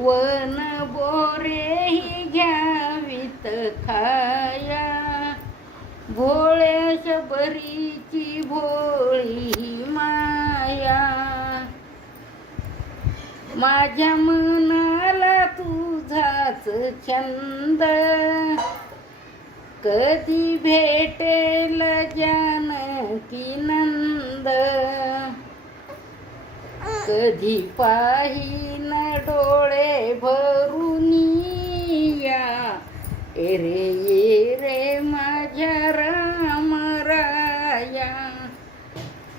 One Borrelli घ्यावीत खाया, भोळ्या शबरीची भोळी माया. माझ्या मनाला तुझाच छंद, कधी भेटेल जानकी नंद. कधी पाहीन डोळे भरुनिया, एरे ये रे माझ्या राम राया.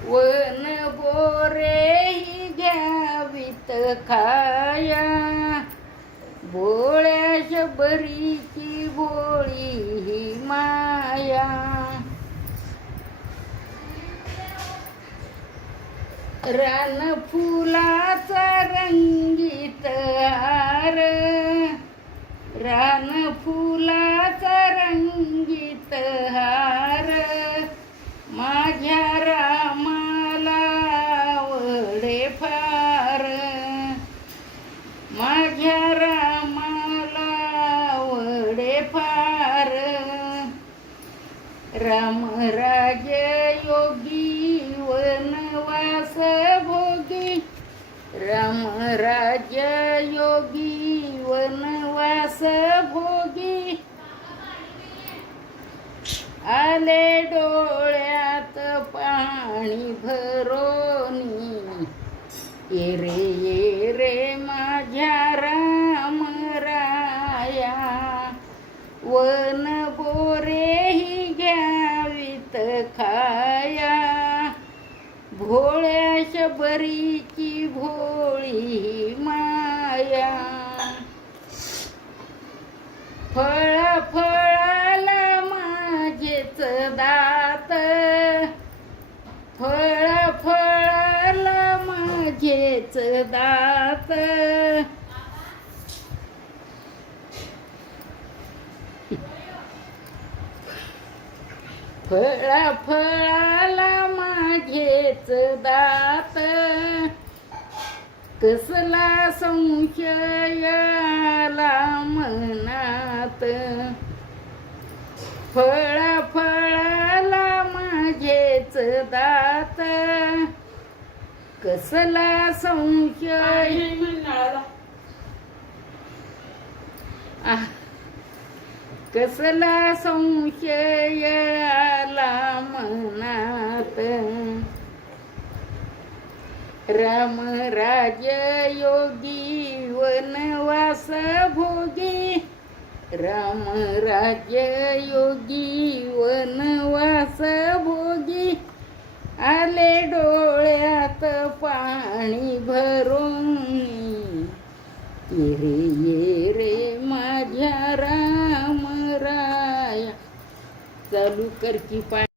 वन बोरेही घ्यावीत खाया, भोळ्या शबरीची भोळी ही माया. रान फुलाचा रंगीत हार, रान फुलाचा रंगीत हार. माझ्या रामाला आवडे फार, माझ्या रामाला आवडे फार. राम राज्य योगी वनवास भोगी, राम राज्य योगी वनवास भोगी. आले डोळ्यात पाणी भरोनी, ये रे माझ्या राम राया. वन बोरेही घ्यावीत खाया, भोळ्या शबरीची भोळी माया. फळ फळाला माझेच दात, फळ फळाला माझेच दात. फळा फळाला माझेच दात, कसला संशय आला मनात. फळा फळाला माझेच दात, कसला संशय कसला संशय आला मनात. राम राज्य योगी वनवास भोगी, राम राज्य योगी वनवास भोगी. आले डोळ्यात पाणी भरून, ये रे माझ्या राम राया. चालू कर की पाणी.